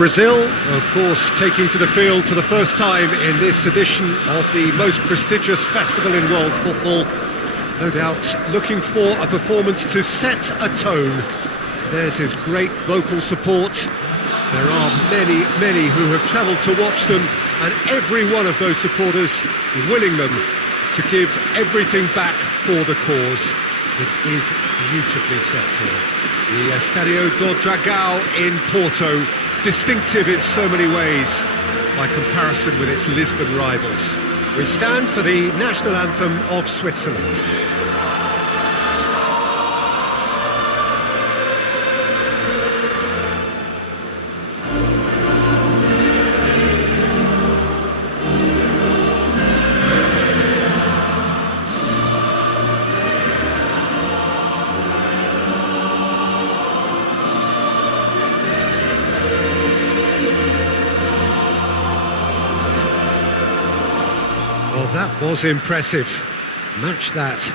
Brazil, of course, taking to the field for the first time in this edition of the most prestigious festival in world football. No doubt looking for a performance to set a tone. There's his great vocal support. There are many, many who have travelled to watch them, and every one of those supporters willing them to give everything back for the cause. It is beautifully set here. The Estadio do Dragão in Porto, distinctive in so many ways by comparison with its Lisbon rivals. We stand for the national anthem of Switzerland. Well, that was impressive. Match that.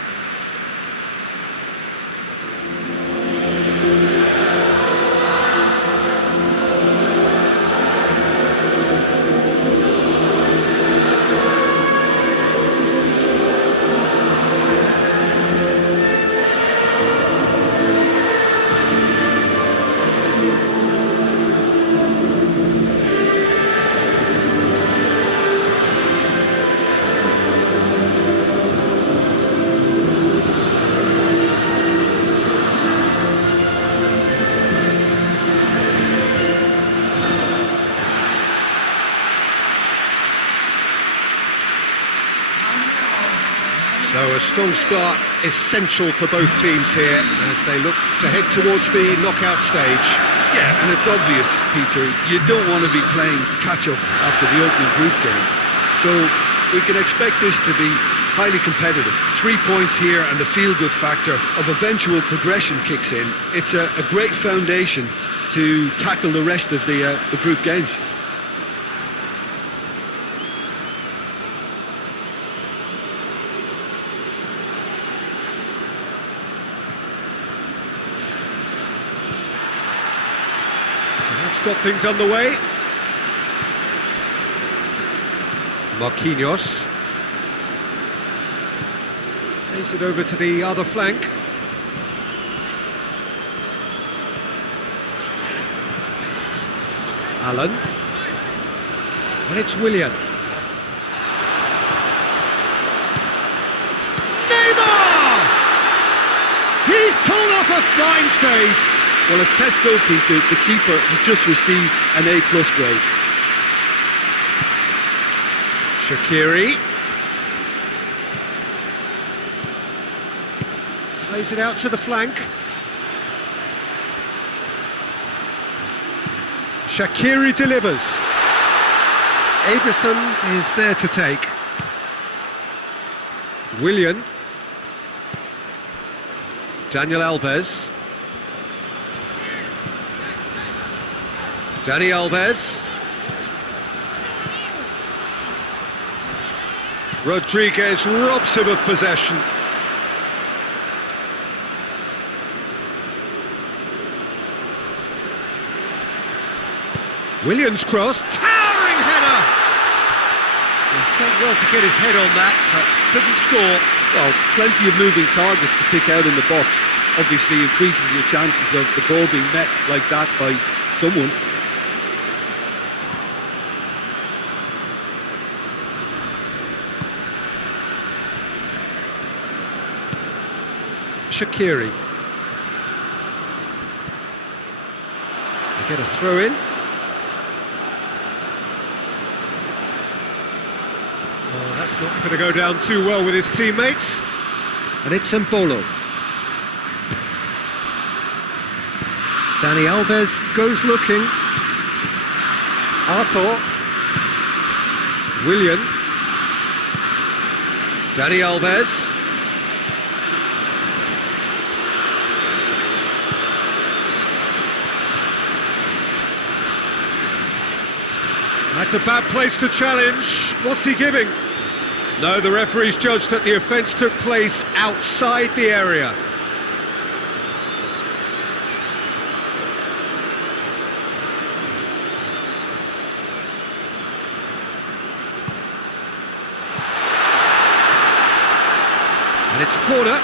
So a strong start essential for both teams here as they look to head towards the knockout stage. Yeah, and it's obvious, Peter, you don't want to be playing catch-up after the opening group game. So we can expect this to be highly competitive. 3 points here and the feel-good factor of eventual progression kicks in. It's a great foundation to tackle the rest of the group games. That's got things underway. Marquinhos. Plays it over to the other flank. Allen. And it's Willian. Neymar! He's pulled off a fine save. Well, as tests go, Peter, the keeper has just received an A+ grade. Shaqiri. Plays it out to the flank. Shaqiri delivers. Ederson is there to take. Willian. Daniel Alves. Dani Alves. Rodriguez robs him of possession. Williams cross, towering header! He's done well to get his head on that, but couldn't score. Well, plenty of moving targets to pick out in the box. Obviously increases your chances of the ball being met like that by someone. Shaqiri. They get a throw in. Oh, that's not going to go down too well with his teammates. And it's Embolo. Dani Alves goes looking. Arthur. Willian. Dani Alves. That's a bad place to challenge. What's he giving? No, the referee's judged that the offence took place outside the area. it's a corner.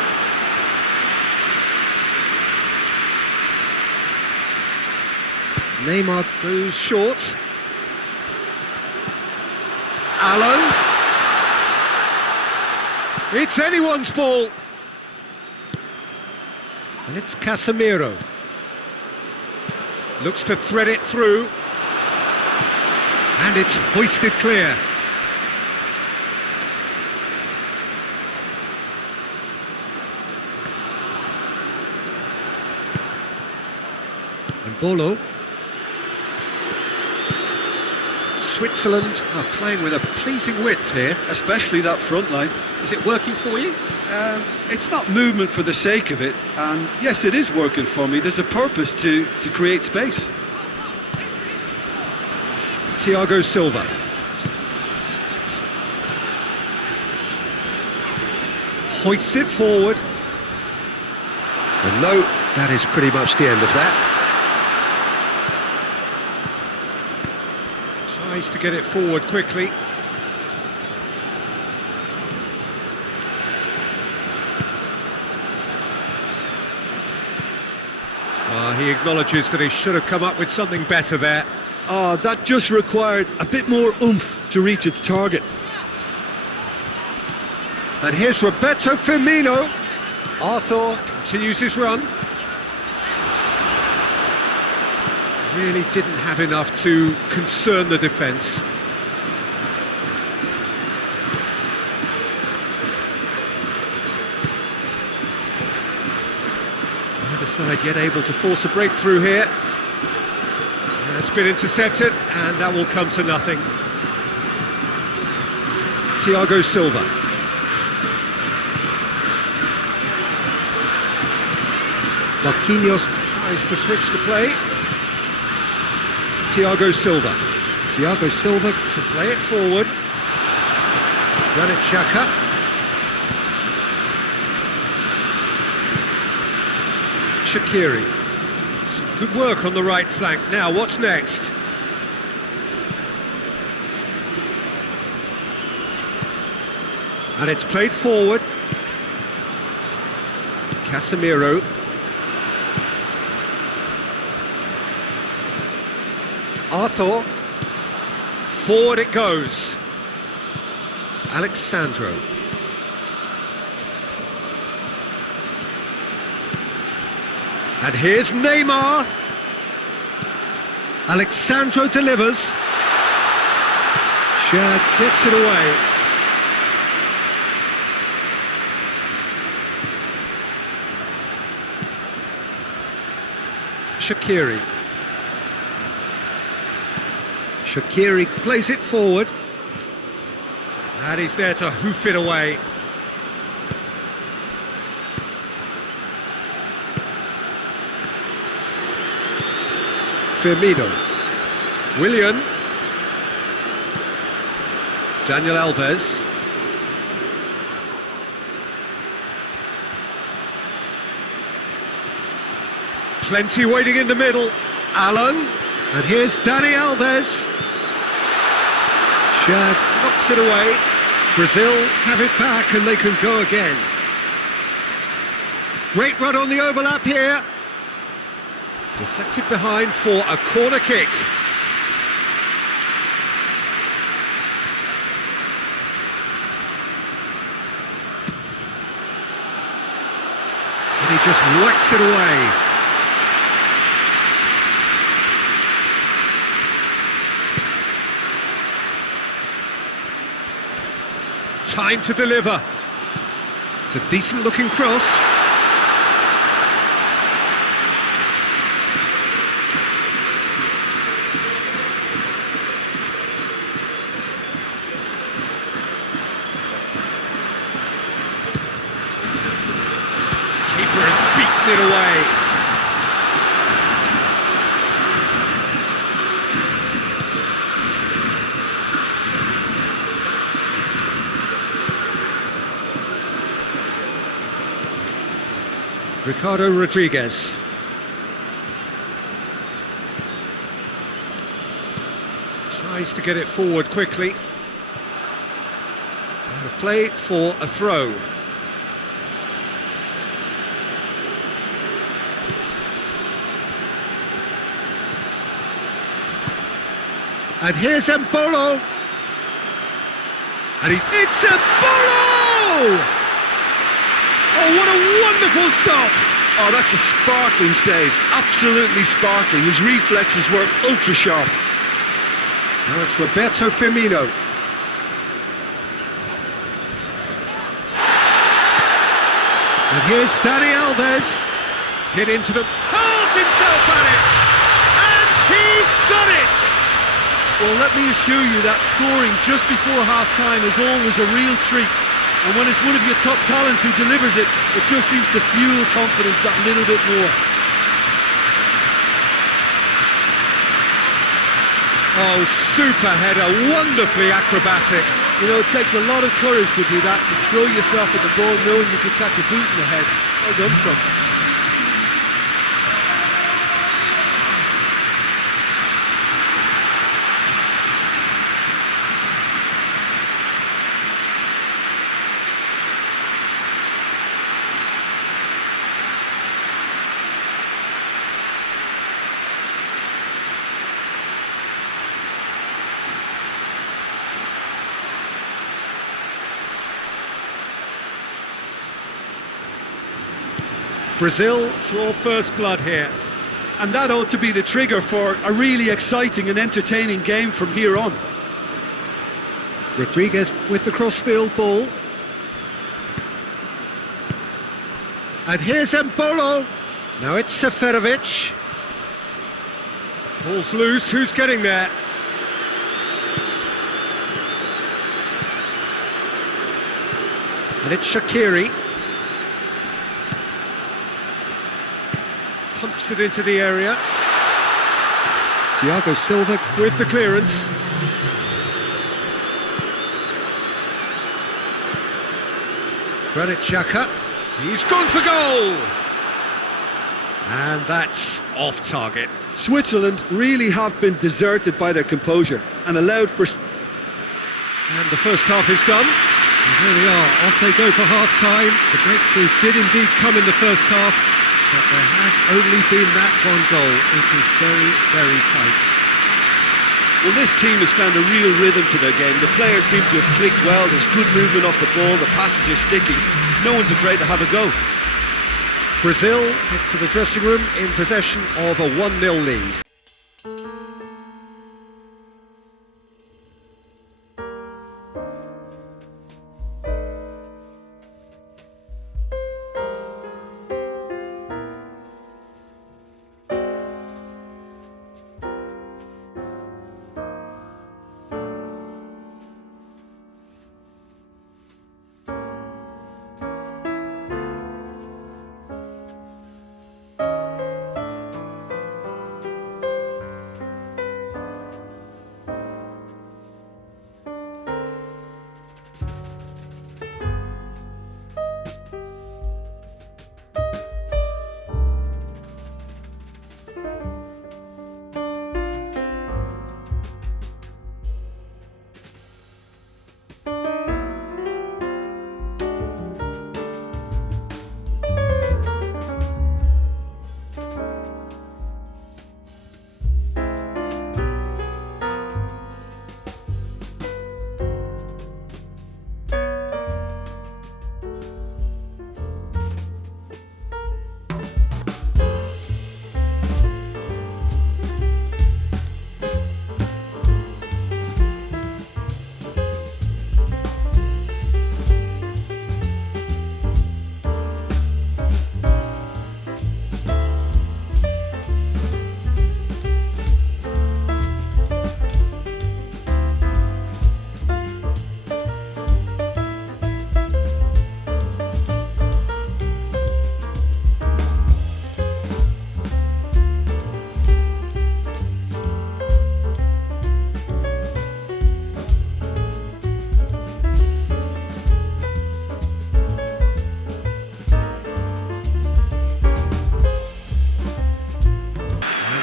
Neymar goes short. Allen. It's anyone's ball. And it's Casemiro. Looks to thread it through. And it's hoisted clear. And Bolo. Switzerland are playing with a pleasing width here. Especially that front line. Is it working for you? It's not movement for the sake of it, and yes, it is working for me. There's a purpose to create space. Thiago Silva. Hoists it forward. And no, that is pretty much the end of that. Tries to get it forward quickly. He acknowledges that he should have come up with something better there. Oh, that just required a bit more oomph to reach its target. And here's Roberto Firmino. Arthur continues his run. Really didn't have enough to concern the defence. Neither side yet able to force a breakthrough here. It's been intercepted, and that will come to nothing. Thiago Silva. Marquinhos tries to switch the play. Thiago Silva. Thiago Silva to play it forward. Granit Xhaka. Shaqiri. Some good work on the right flank. Now, what's next? And it's played forward. Casemiro. Arthur. Forward it goes. Alexandro. And here's Neymar. Alexandro delivers. Shaq gets it away. Shaqiri. Shaqiri plays it forward. And he's there to hoof it away. Firmino. Willian. Daniel Alves. Plenty waiting in the middle. Allen. And here's Dani Alves. Shaq knocks it away. Brazil have it back and they can go again. Great run on the overlap here. Deflected behind for a corner kick. And he just whacks it away. Time to deliver. It's a decent looking cross. Keeper has beaten it away. Ricardo Rodriguez. Tries to get it forward quickly. Out of play for a throw. And here's Embolo. And it's Embolo! Oh, what a wonderful stop! Oh, that's a sparkling save. Absolutely sparkling. His reflexes were ultra sharp. Now it's Roberto Firmino. And here's Dani Alves. Hit into the... hurls himself at it! And he's done it! Well, let me assure you that scoring just before half-time is always a real treat. And when it's one of your top talents who delivers it, it just seems to fuel confidence that little bit more. Oh, super header, wonderfully acrobatic. You know, it takes a lot of courage to do that, to throw yourself at the ball knowing you could catch a boot in the head. Well done, son. Brazil draw first blood here. And that ought to be the trigger for a really exciting and entertaining game from here on. Rodriguez with the crossfield ball. And here's Embolo. Now it's Seferovic. Ball's loose, who's getting there? And it's Shaqiri. Pumps it into the area. Thiago Silva with the clearance. Granit Xhaka. He's gone for goal! And that's off target. Switzerland really have been deserted by their composure and allowed for... And the first half is done. And there we are, off they go for half-time. The breakthrough did indeed come in the first half, but there has only been that one goal. It is very, very tight. Well, this team has found a real rhythm to their game. The players seem to have clicked well. There's good movement off the ball. The passes are sticking. No one's afraid to have a go. Brazil head for the dressing room in possession of a 1-0 lead.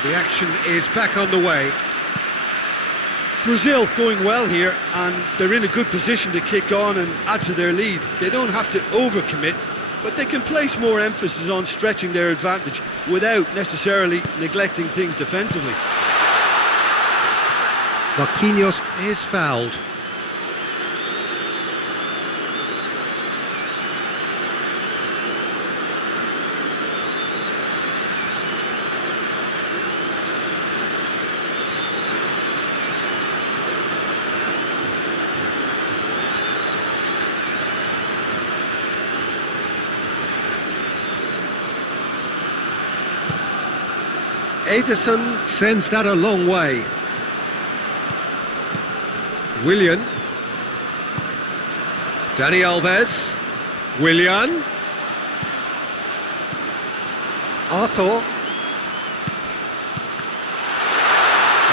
The action is back on the way. Brazil going well here, and they're in a good position to kick on and add to their lead. They don't have to overcommit, but they can place more emphasis on stretching their advantage without necessarily neglecting things defensively. Marquinhos is fouled. Ederson sends that a long way. Willian. Dani Alves. Willian. Arthur.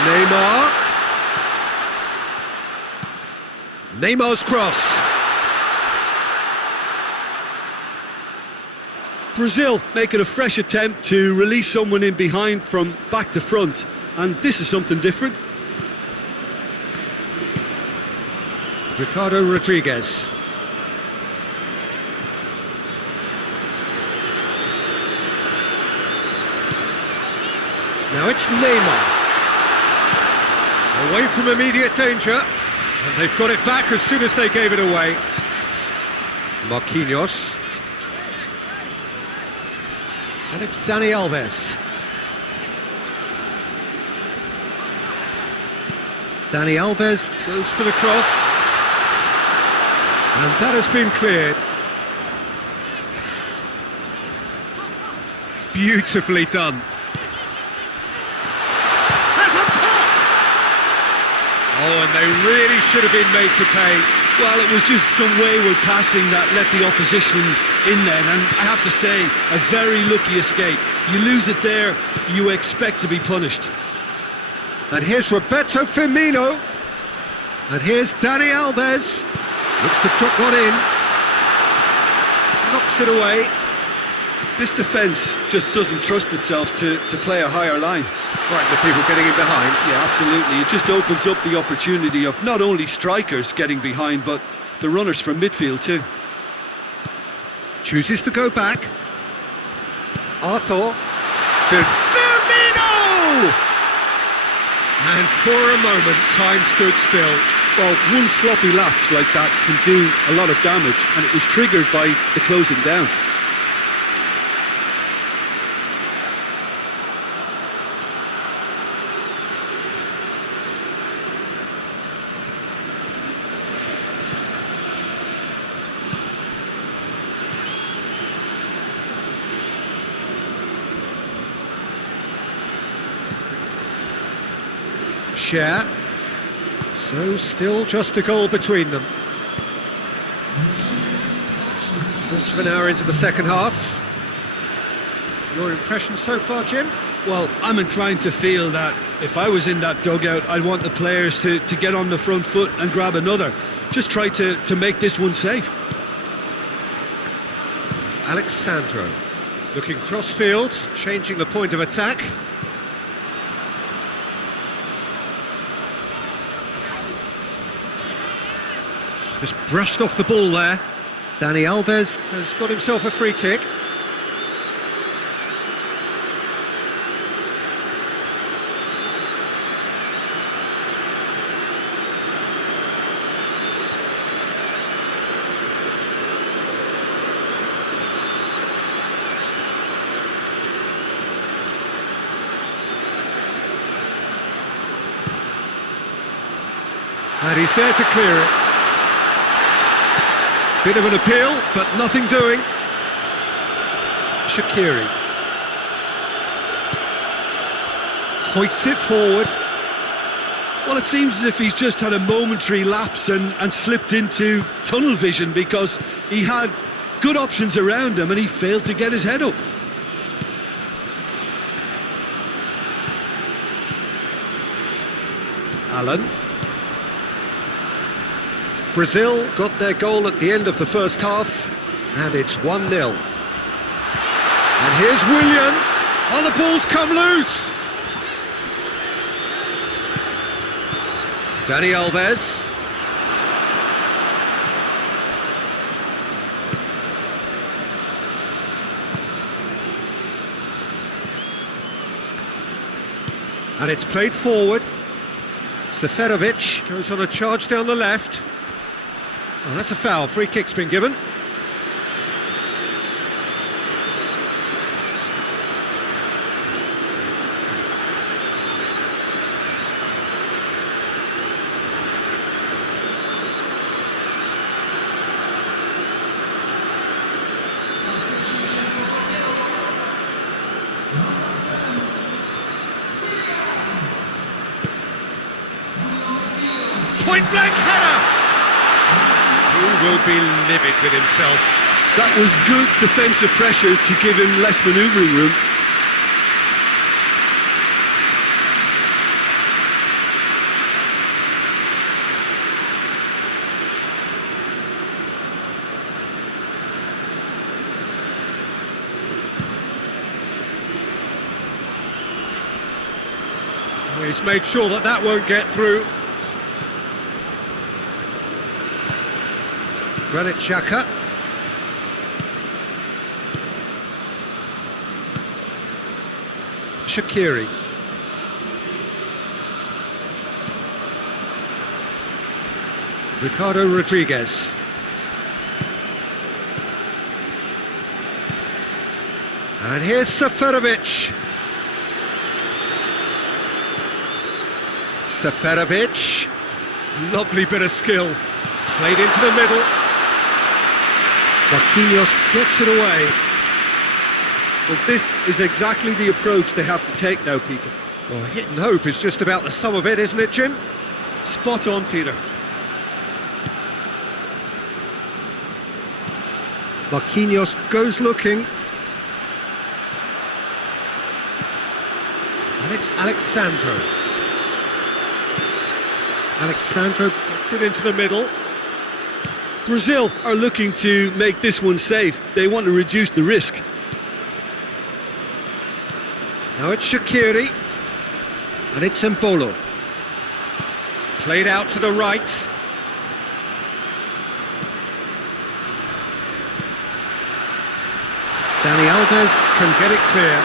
Neymar. Neymar's cross. Brazil making a fresh attempt to release someone in behind from back to front, and this is something different. Ricardo Rodriguez. Now it's Neymar. Away from immediate danger, and they've got it back as soon as they gave it away. Marquinhos. And it's Dani Alves. Dani Alves goes for the cross. And that has been cleared. Beautifully done. That's a pop! Oh, and they really should have been made to pay. Well, it was just some wayward passing that let the opposition in then, and I have to say, a very lucky escape. You lose it there, you expect to be punished. And here's Roberto Firmino. And here's Dani Alves. Looks to drop one in. Knocks it away. This defence just doesn't trust itself to play a higher line. Frighten the people getting in behind. Yeah, absolutely. It just opens up the opportunity of not only strikers getting behind, but the runners from midfield too. Chooses to go back. Arthur. Firmino! And for a moment, time stood still. Well, one sloppy lapse like that can do a lot of damage, and it was triggered by the closing down. Share. So still just a goal between them. Quarter of an hour into the second half. Your impression so far, Jim? Well, I'm inclined to feel that if I was in that dugout, I'd want the players to get on the front foot and grab another. Just try to make this one safe. Alexandro looking cross-field, changing the point of attack. Just brushed off the ball there. Dani Alves has got himself a free kick. And he's there to clear it. Bit of an appeal, but nothing doing. Shaqiri hoists it forward. Well, it seems as if he's just had a momentary lapse and slipped into tunnel vision, because he had good options around him and he failed to get his head up. Allen. Brazil got their goal at the end of the first half, and it's 1-0. And here's Willian. Oh, the ball's come loose. Dani Alves. And it's played forward. Seferovic goes on a charge down the left. Oh, that's a foul. Free kick's been given. Point-blank header! He will be livid with himself. That was good defensive pressure to give him less manoeuvring room. He's made sure that that won't get through. Granit Xhaka. Shaqiri. Ricardo Rodriguez. And here's Seferovic. Seferovic. Lovely bit of skill. Played into the middle. Marquinhos gets it away. Well, this is exactly the approach they have to take now, Peter. Well, hit and hope is just about the sum of it, isn't it, Jim? Spot on, Peter. Marquinhos goes looking. And it's Alexandro. Alexandro gets it into the middle. Brazil are looking to make this one safe. They want to reduce the risk. Now it's Shaqiri. And it's Embolo. Played out to the right. Dani Alves can get it clear.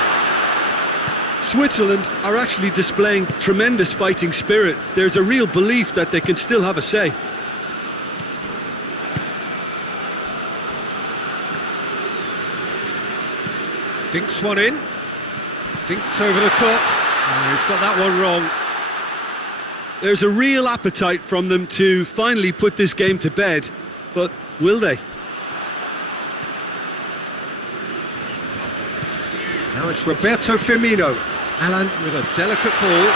Switzerland are actually displaying tremendous fighting spirit. There's a real belief that they can still have a say. Dinks one in. Dinked over the top. Oh, he's got that one wrong. There's a real appetite from them to finally put this game to bed, but will they? Now it's Roberto Firmino. Alan with a delicate ball.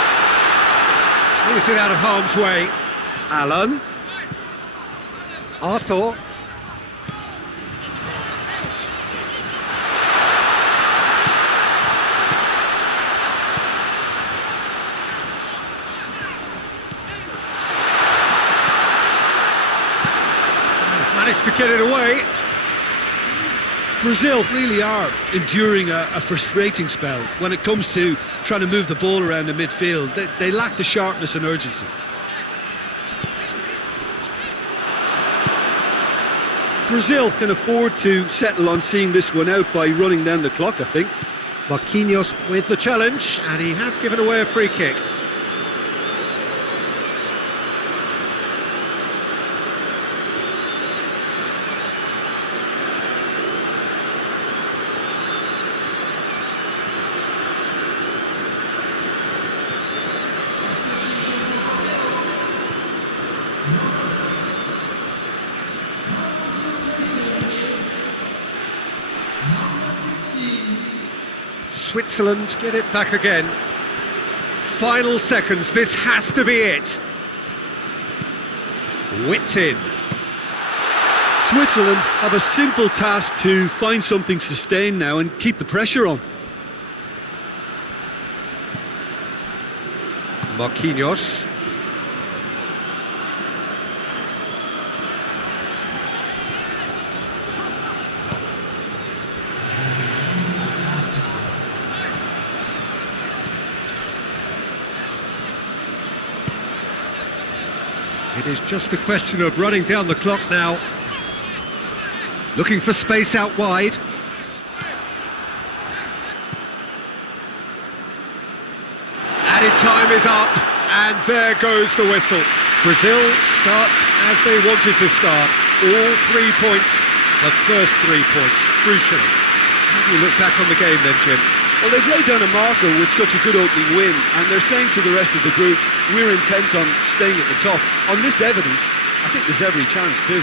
Clears it out of harm's way. Alan. Arthur. Managed to get it away. Brazil really are enduring a frustrating spell when it comes to trying to move the ball around the midfield. They lack the sharpness and urgency. Brazil can afford to settle on seeing this one out by running down the clock, I think. Marquinhos with the challenge, and he has given away a free kick. Switzerland get it back again. Final seconds, this has to be it. Whipped in. Switzerland have a simple task to find something sustained now and keep the pressure on. Marquinhos. It is just a question of running down the clock now. Looking for space out wide. Added time is up, And there goes the whistle. Brazil start as they wanted to start. All 3 points, the first 3 points, crucially. How do you look back on the game then, Jim? Well, they've laid down a marker with such a good opening win, and they're saying to the rest of the group, we're intent on staying at the top. On this evidence, I think there's every chance too.